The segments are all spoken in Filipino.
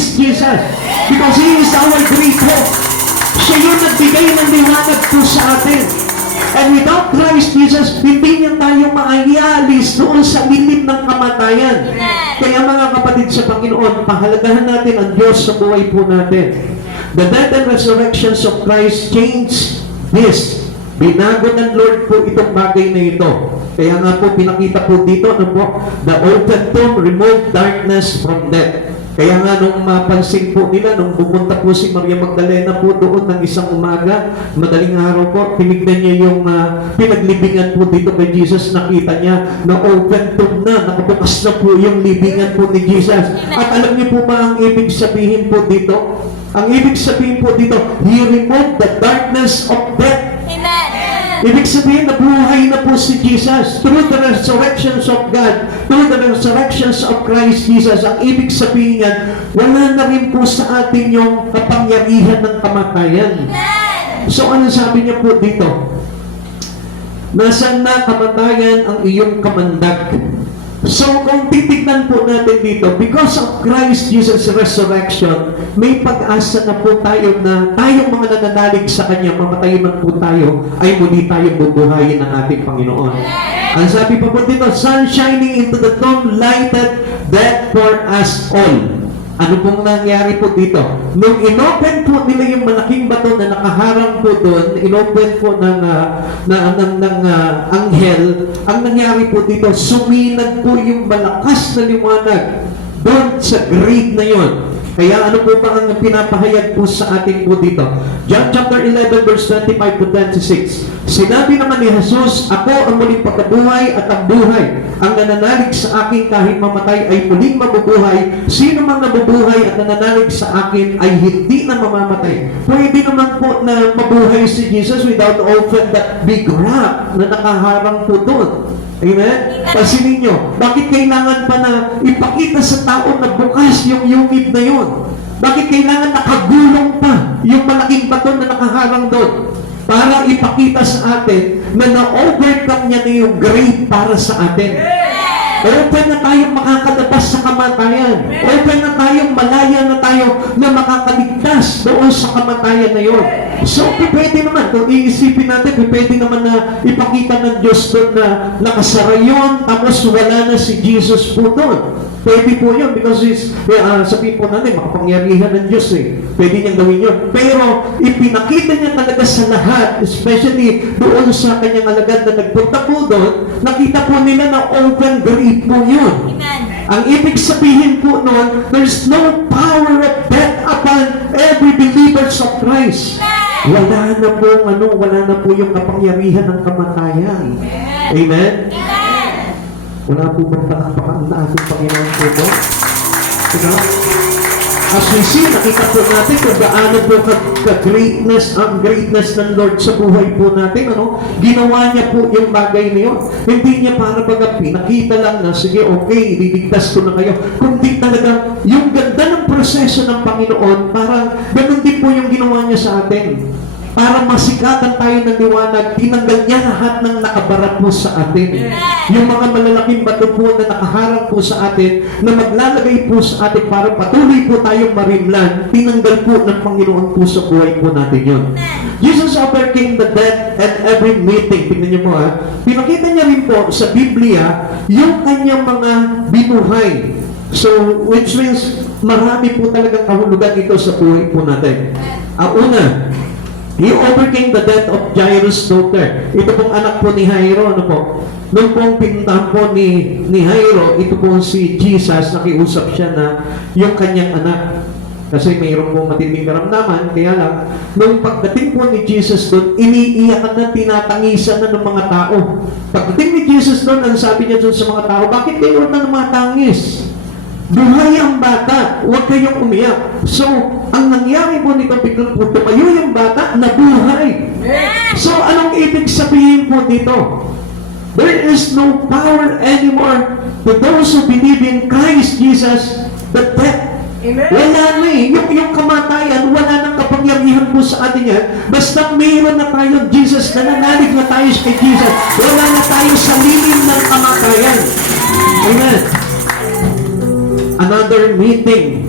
Christ Jesus. Because He is our great hope. Siya yung nagbigay ng liwanag po sa atin. And without Christ Jesus, hindi niya tayo maayalis doon sa lilim ng kamatayan. Kaya mga kapatid sa Panginoon, pahalagahan natin ang Diyos sa buhay po natin. The death and resurrections of Christ changed this. Binago ng Lord po itong bagay na ito. Kaya nga po pinakita po dito, ano po, the open tomb removed darkness from death. Kaya nga nung mapansin po nila, nung pumunta po si Maria Magdalena po doon ng isang umaga, madaling araw po, tinignan niya yung pinaglibingan po dito kay Jesus, nakita niya na open tomb na, nakabukas na po yung libingan po ni Jesus. At alam niyo po ba ang ibig sabihin po dito? Ang ibig sabihin po dito, He removed the darkness of death. Ibig sabihin na buhay na po si Jesus through the resurrections of God, through the resurrections of Christ Jesus. Ang ibig sabihin niyan, wala na rin po sa atin yung kapangyarihan ng kamatayan. So ano sabi niya po dito? Nasaan na kamatayan ang iyong kamandag? So kung titignan po natin dito, because of Christ Jesus' resurrection, may pag-asa na po tayo na tayong mga nananalig sa Kanya, mamatay man po tayo, ay muli tayong bubuhayin ng ating Panginoon. Ang sabi pa po dito, sun shining into the tomb lighted death for us all. Ano pong nangyari po dito? Nung inopen po nila yung malaking bato na nakaharang po doon, inopen po ng anghel, ang nangyari po dito, suminag po yung malakas na liwanag doon sa grave na yon. Kaya ano po ba ang pinapahayag po sa atin po dito? John chapter 11 verse 25 to 26. Sinabi naman ni Jesus, ako ang muling pagkabuhay at ang buhay. Ang nananalig sa akin kahit mamatay ay muling mabubuhay. Sino mang nabubuhay at nananalig sa akin ay hindi na mamamatay. Pwede naman po na mabuhay si Jesus without open that big rock na nakaharang po doon. Amen? Pansinin nyo, bakit kailangan pa na ipakita sa tao na bukas yung yungib na yun? Bakit kailangan nakagulong pa yung malaking bato na nakaharang doon? Para ipakita sa atin na na-overcome niya na yung grave para sa atin. Open na tayong makakalabas sa kamatayan. Open na tayong malaya na tayo na makakaligtas doon sa kamatayan na yun. So, pwede naman, kung iisipin natin, pwede naman na ipakita ng Diyos doon na nakasara yun, tapos wala na si Jesus po doon. Pwede po yun, because sabihin po natin, makapangyarihan ng Diyos eh. Pwede niyang gawin yun. Pero, ipinakita niya talaga sa lahat, especially doon sa kanyang alagad na nagpunta po doon, nakita po nila na open grave po yun. Amen. Ang ibig sabihin po noon, there's no power of death upon every believers of Christ. Wala na po, wala na po yung kapangyarihan ng kamatayan. Amen? Wala po bang palakpakan na ating Panginoon po ito? Diba? As we see, nakita po natin kung gaano po ka-greatness, ang greatness ng Lord sa buhay po natin. Ginawa niya po yung bagay na yun. Hindi niya para baga pinakita lang na, sige, okay, iligtas ko na kayo. Kundi talaga, yung ganda ng proseso ng Panginoon, parang ganun din po yung ginawa niya sa atin. Para masikatan tayo ng liwanag, tinanggal niya lahat ng nakabarat po sa atin. Yung mga malalaking bato po na nakaharang po sa atin, na maglalagay po sa atin para patuloy po tayong marimlan, tinanggal po ng Panginoon po sa buhay po natin yun. Jesus overcame the death at every meeting. Tingnan niyo po pinakita niya rin po sa Biblia yung kanyang mga binuhay. So, which means marami po talagang kahulugan ito sa buhay po natin. Una, He overcame the death of Jairus' daughter. Ito pong anak po ni Jairo, Nung pong pinuntahan po ni Jairo, ito po si Jesus, nakiusap siya na yung kanyang anak. Kasi mayroon pong matinding karamdaman, kaya lang, nung pagdating po ni Jesus doon, iniiyakan na, tinatangisan na ng mga tao. Pagdating ni Jesus doon, ang sabi niya doon sa mga tao, bakit kayo na matangis? Buhay ang bata, huwag kayong umiyak. So, ang nangyari po nito, biglang po tumayo yung bata, nabuhay. So, anong ibig sabihin po dito? There is no power anymore to those who believe in Christ Jesus, the death. Wala na yung kamatayan, wala nang kapangyarihan po sa atin yan. Basta mayroon na tayo, Jesus, nananalig na tayo kay Jesus. Wala na tayo sa lilim ng kamatayan. Amen. Another meeting.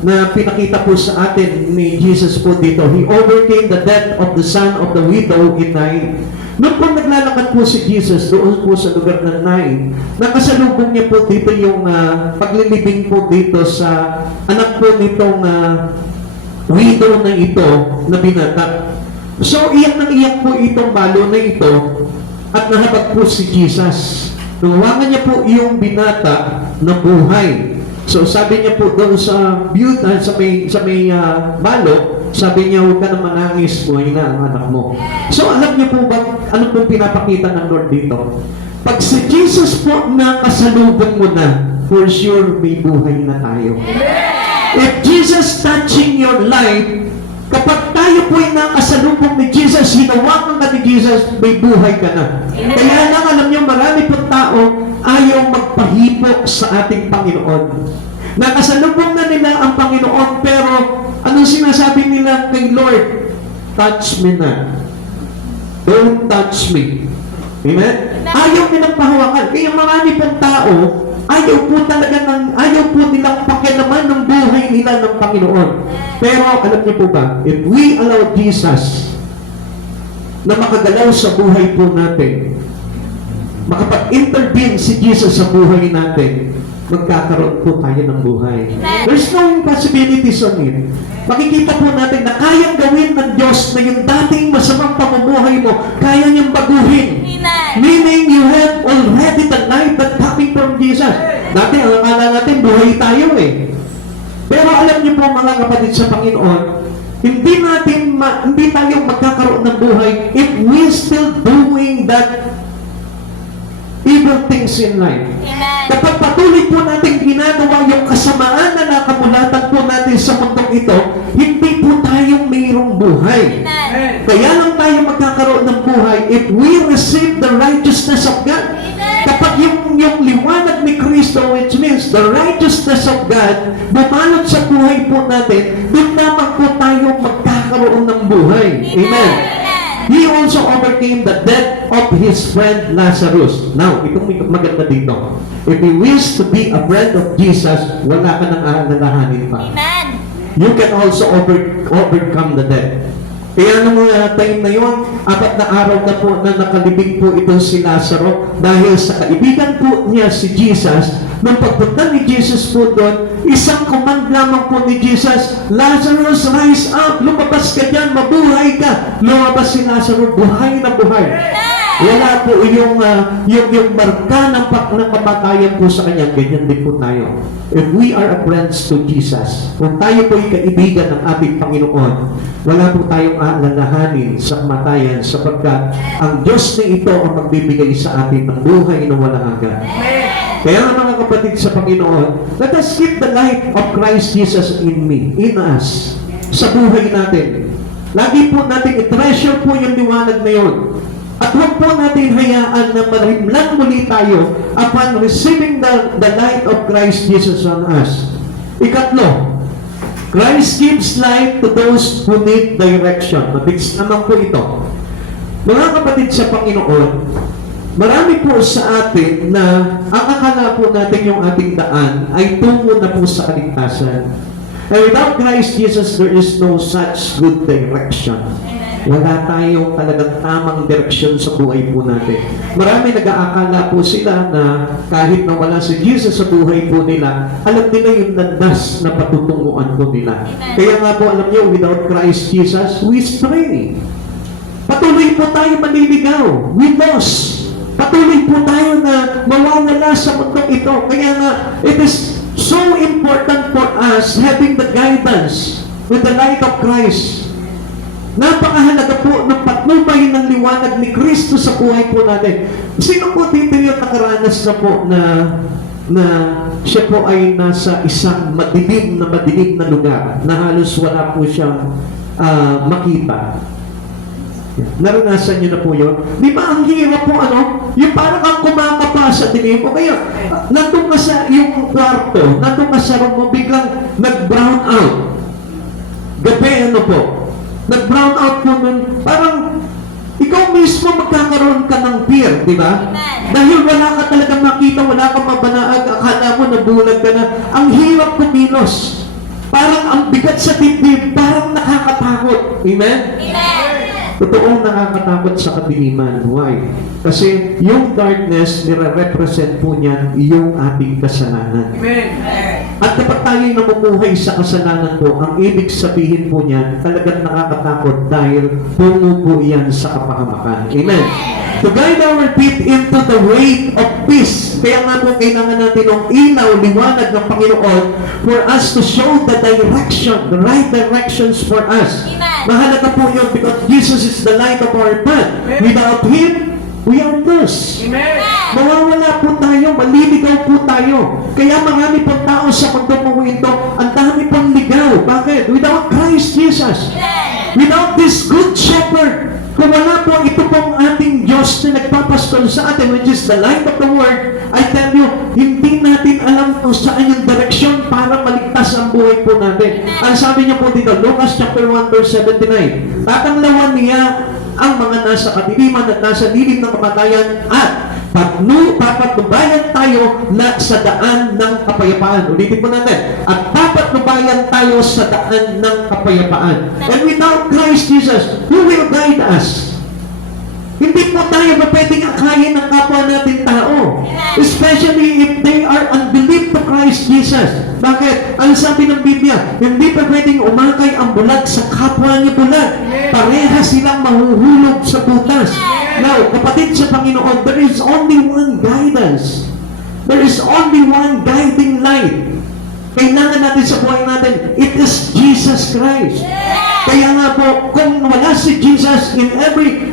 na pinakita po sa atin ni Jesus po dito. He overcame the death of the son of the widow in Nain. Noong po naglalakad po si Jesus doon po sa lugar ng Nain, nakasalubong niya po dito yung paglilibing po dito sa anak po nitong widow na ito na binata. So iyak po itong balo na ito at nahabag po si Jesus. Nawagan niya po yung binata na buhay. So sabi niya po doon sa byuda, sa may balo, sabi niya, huwag ka na manangis, buhay na ang anak mo. So alam niyo po ba, ano pong pinapakita ng Lord dito? Pag si Jesus po nakasalubong mo na, for sure may buhay na tayo. If Jesus touching your life, kapag tayo po ay nakasalubong ni Jesus, hinawakan ka ni Jesus, may buhay ka na. Kaya lang alam niyo, marami pong tao ayaw magpahipo sa ating Panginoon. Nakasalubong na nila ang Panginoon, pero anong sinasabi nila kay Lord? Touch me na. Don't touch me. Amen? Ayaw nilang pahawakan. Kaya marami pong tao, ayaw po nilang pakialaman ng buhay nila ng Panginoon. Pero alam niyo po ba, if we allow Jesus na makagalaw sa buhay po natin, makapag-intervene si Jesus sa buhay natin, magkakaroon po tayo ng buhay. There's no impossibilities on it. Makikita po natin na kayang gawin ng Diyos na yung dating masamang pamumuhay mo, kaya niyang baguhin. Meaning you have already the life that coming from Jesus. Dati ang akala natin buhay tayo eh. Pero alam niyo po mga kapatid sa Panginoon, hindi tayo magkakaroon ng buhay if we still doing that evil things in life. Kapag patuloy po natin ginagawa yung kasamaan na nakamulatan po natin sa mundong ito, hindi po tayo mayroong buhay. Kaya lang tayo magkakaroon ng buhay if we receive the righteousness of God. Kapag yung liwanag ni Kristo, which means the righteousness of God, bumalot sa buhay po natin, doon naman po tayo magkakaroon ng buhay. Amen. He also overcame the death of his friend Lazarus. Now, itong maganda dito. If you wish to be a friend of Jesus, wala ka nang aalalahanin pa. Amen. You can also overcome the death. Kaya nung time na yun, 4 na araw na po na nakalibing po itong si Lazaro dahil sa kaibigan po niya si Jesus. Nung pagpunta ni Jesus po doon, isang command lamang po ni Jesus, Lazarus, rise up, lumabas ka dyan, mabuhay ka. Lumabas si Lazaro, buhay na buhay. Wala po yung marka ng kamatayan po sa kanya. Ganyan din po tayo. If we are a friends to Jesus, kung tayo po yung kaibigan ng ating Panginoon, wala po tayong aalalahanin sa kamatayan sapagkat ang Diyos na ito ang magbibigay sa atin ng buhay na walang hanggan. Kaya mga kapatid sa Panginoon, let us keep the light of Christ Jesus in me, in us, sa buhay natin. Lagi po natin i-treasure po yung liwanag na yun. At huwag po natin hayaan na marimlan muli tayo upon receiving the light of Christ Jesus on us. Ikatlo, Christ gives light to those who need direction. Mabilis naman po ito. Mga kapatid sa Panginoon, marami po sa atin na ang akala po natin yung ating daan ay tungo na po sa kaligtasan. And without Christ Jesus, there is no such good direction. Wala tayong talagang tamang direksyon sa buhay po natin. Marami nag-aakala po sila na kahit na wala si Jesus sa buhay po nila, alam nila yung landas na patutunguan po nila. Kaya nga po alam niyo, without Christ Jesus, we stray. Patuloy po tayo maliligaw. We lost. Patuloy po tayo na mawawala sa mundong ito. Kaya nga, it is so important for us having the guidance with the light of Christ. Napakahalaga po ng patnubay ng liwanag ni Kristo sa buhay po natin. Sino po dito yung nakaranas na po na siya po ay nasa isang madilim na lugar na halos wala po siyang makita? Naranasan niyo na po yun? Di ba ang hirap po yung parang kang kumakapa sa dilim o kaya nandun ka sa yung kwarto, nandun ka sa room mo, biglang nag-brown out. Gabi po? Nag-brown out po nun, parang ikaw mismo magkakaroon ka ng fear, di ba? Dahil wala ka talagang makita, wala kang mabanaag, akala mo nabulag ka na. Ang hirap kumilos. Parang ang bigat sa dibdib, parang nakakatakot. Amen? Totoong nakakatakot sa kadiliman. Why? Kasi yung darkness, nire-represent po niyan yung ating kasalanan. At kapag tayo'y namumuhay sa kasalanan po, ang ibig sabihin po niyan, talagang nakakatakot dahil tungo po yan sa kapahamakan. Amen? To guide our feet into the way of peace. Kaya nga po kailangan natin ng ilaw, liwanag ng Panginoon for us to show the direction, the right directions for us. Mahalaga po yun because Jesus is the light of our path. Without Him, we are lost. Mawawala po tayo, maliligaw po tayo. Kaya marami pong tao sa mundo po ito, ang dami pong ligaw. Bakit? Without Christ Jesus. Without this good shepherd. Kung wala po ito pong ating Diyos na nagpapastol sa atin, which is the light of the world, I tell you, hindi natin alam kung saan yung direksyon para maligtas ang buhay po natin. Ang sabi niya po dito, Lucas chapter 1 verse 79, tatanglawan niya ang mga nasa kadiliman at nasa lilim ng kamatayan at papatnubayan tayo na sa daan ng kapayapaan. Ulitin po natin. At papatnubayan tayo sa daan ng kapayapaan. And without Christ Jesus, who will guide us? Hindi po tayo pwedeng akayin ng kapwa natin tao. Especially if they are unbelief to Christ Jesus. Bakit? Ang sabi ng Biblia, hindi pa pwedeng umakay ang bulag sa kapwa niya bulag. Pareha silang mahuhulog sa butas. Now, kapatid sa Panginoon, there is only one guidance. There is only one guiding light. Kailangan natin sa buhay natin, it is Jesus Christ. Kaya nga po, kung wala si Jesus in every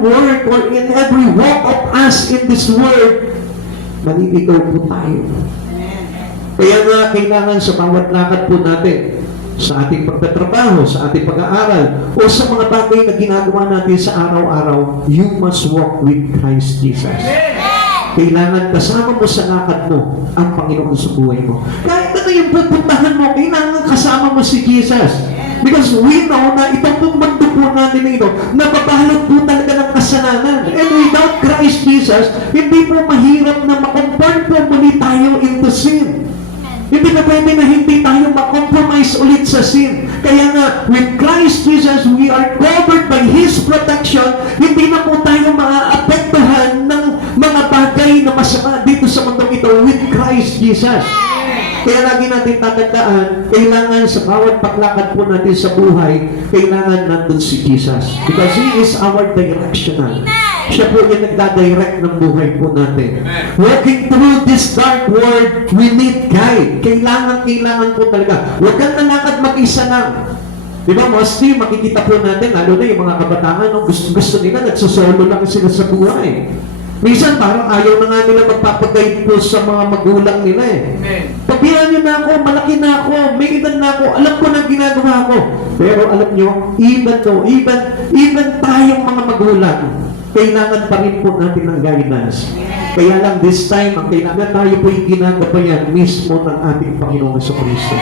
word or in every walk of us in this world, maliligaw po tayo. Kaya nga, kailangan sa bawat lakad po natin, sa ating pagtatrabaho, sa ating pag-aaral, o sa mga bagay na ginagawa natin sa araw-araw, you must walk with Christ Jesus. Kailangan kasama mo sa lakad mo ang Panginoon sa buhay mo. Kahit ano yung pupuntahan mo, kailangan kasama mo si Jesus. Because we know na itong mundo po natin na ito, nababalot po talaga ng kasalanan. And without Christ Jesus, hindi po mahirap na makomport po muli tayo into sin. Hindi na pwede na hindi tayo makompromise ulit sa sin. Kaya nga, with Christ Jesus, we are covered by His protection. Hindi na po tayo maaapektuhan ng mga bagay na masama dito sa mundong ito with Christ Jesus. Kaya lagi natin tatandaan, kailangan sa bawat paglakad po natin sa buhay, kailangan nandun si Jesus. Because He is our directional. Siya po yung nagdadirect ng buhay po natin. Walking through this dark world, we need guide. Kailangan po talaga. Huwag kang nalakad mag-isa lang. Diba, mostly makikita po natin, lalo na yung mga kabataan, gusto nila, nagsosolo lang sila sa buhay. Minsan parang ayaw na nga nila magpapagayad po sa mga magulang nila eh. Pabihan nyo na ako, malaki na ako, may edad na ako, alam ko na ginagawa ko. Pero alam nyo, even tayong mga magulang, kailangan pa rin po natin ng guidance. Kaya lang this time, ang kailangan tayo po yung ginagabayan mismo ng ating Panginoon sa Kristo.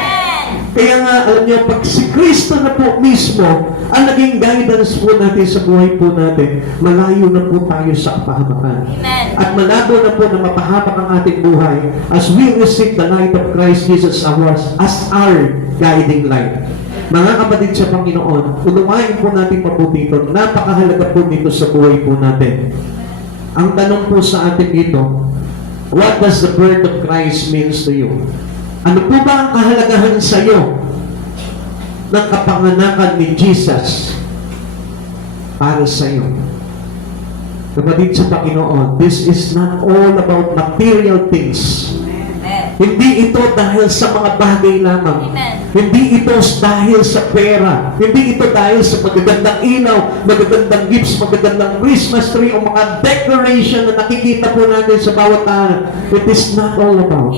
Kaya nga, alam niyo, pag si Kristo na po mismo ang naging guidance po natin sa buhay po natin, malayo na po tayo sa kapahamakan. At malabo na po na mapahamak ang ating buhay as we receive the light of Christ Jesus as our guiding light. Mga kapatid sa Panginoon, unawain po natin mabuti ito. Napakahalaga po nito sa buhay po natin. Ang tanong po sa atin dito, what does the birth of Christ means to you? Ano po ba ang kahalagahan sa iyo ng kapanganakan ni Jesus para sa iyo? Kapatid sa Panginoon, this is not all about material things. Hindi ito dahil sa mga bagay lamang. Hindi ito dahil sa pera. Hindi ito dahil sa magagandang ilaw, magagandang gifts, magagandang Christmas tree, o mga decoration na nakikita po natin sa bawat tahanan. It is not all about.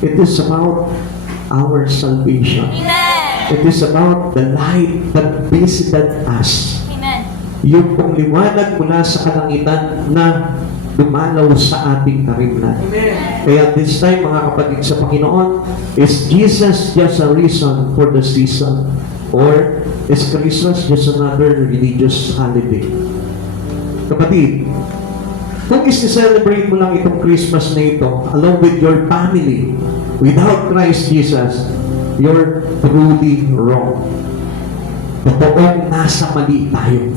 It is about our salvation. It is about the light that visited us. Yung pong liwanag mula sa kalangitan na dumalaw sa ating karimlan. Kaya this time, mga kapatid sa Panginoon, is Jesus just a reason for the season? Or is Christmas just another religious holiday? Kapatid, kung isi-celebrate mo lang itong Christmas na ito, along with your family, without Christ Jesus, you're truly wrong. Totoong nasa mali tayo.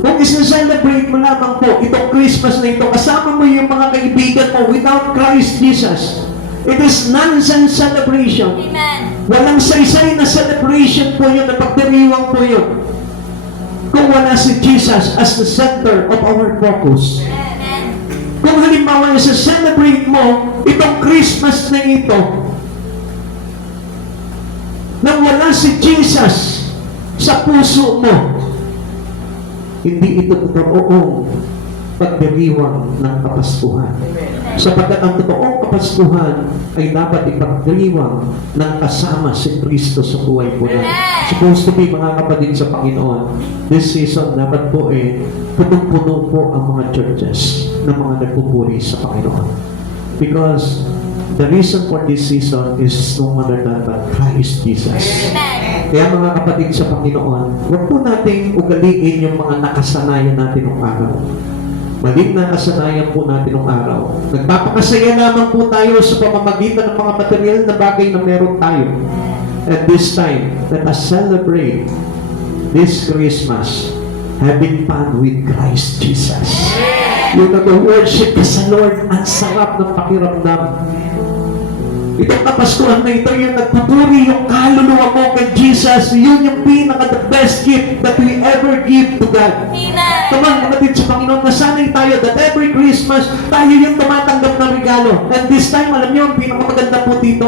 Kung isa-celebrate mo lamang po itong Christmas na ito, kasama mo yung mga kaibigan mo without Christ Jesus, it is nonsense celebration. Amen. Walang saysay na celebration po yun, na pagdiriwang po yun. Kung wala si Jesus as the center of our focus. Amen. Kung halimbawa isa-celebrate mo itong Christmas na ito, nang wala si Jesus sa puso mo, hindi ito totoong pagdiriwang ng Kapaskuhan. Sapagkat ang totoong Kapaskuhan ay dapat ipagdiriwang ng kasama si Kristo sa buhay po natin. Supposed to be, mga kapatid sa Panginoon, this season dapat po punong-puno po ang mga churches na mga nagpupuri sa Panginoon. Because the reason for this season is no other than Christ Jesus. Amen. Kaya mga kapatid sa Panginoon, huwag po nating ugaliin yung mga nakasanayan natin ng araw. Maling nakasanayan po natin ng araw. Nagpapakasaya lamang po tayo sa pamamagitan ng mga material na bagay na meron tayo. At this time, let us celebrate this Christmas having fun with Christ Jesus. Yung nag-worship ka sa Lord, ang sarap ng pakiramdam. Itong Kapaskuhan na ito, yung nagpupuri yung kaluluwa mo kay Jesus, yun yung pinaka-the best gift that we ever give to God. Amen. Come on, kapatid sa Panginoon, nasanay tayo that every Christmas, tayo yung tumatanggap ng regalo. And this time, alam niyo, ang pinakamaganda po dito,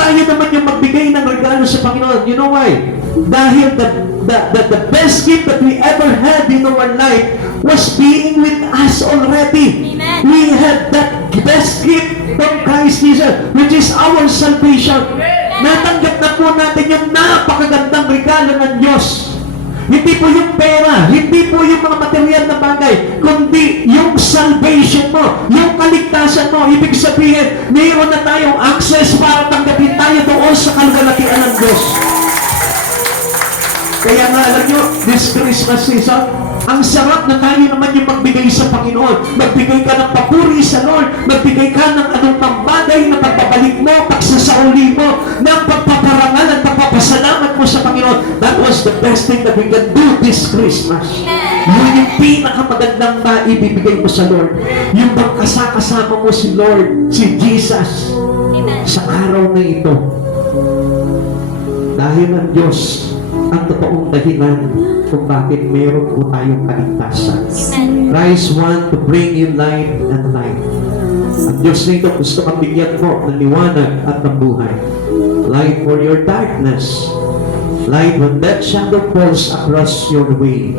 tayo naman yung magbigay ng regalo sa Panginoon. You know why? Dahil the best gift that we ever had in our life was being with us already. Amen. We had that best gift from Christ Jesus, which is our salvation. Natanggap na po natin yung napakagandang regalo ng Diyos. Hindi po yung pera, hindi po yung mga material na bagay, kundi yung salvation mo, yung kaligtasan mo. Ibig sabihin, mayroon na tayong access para tanggapin tayo doon sa kalwalatian ng Diyos. Kaya nga, alam nyo, this Christmas season, ang sarap na tayo naman yung magbigay sa Panginoon. Magbigay ka ng papuri sa Lord. Magbigay ka ng anong pambagay na pagpapalik mo, pagsasauli mo, ng pagpaparangal at pagpapasalamat mo sa Panginoon. That was the best thing that we can do this Christmas. Yun yung pinakamagandang maibibigay mo sa Lord. Yung pagkasakasama mo si Lord, si Jesus, Amen. sa araw na ito. Dahil ang Diyos ang totoong dahilan kung bakit mayroon po tayong kaligtasan. Amen. Christ want to bring you light and light. Ang Diyos nito gusto kang bigyan mo ng liwanag at ng buhay. Light for your darkness. Light when that shadow falls across your way.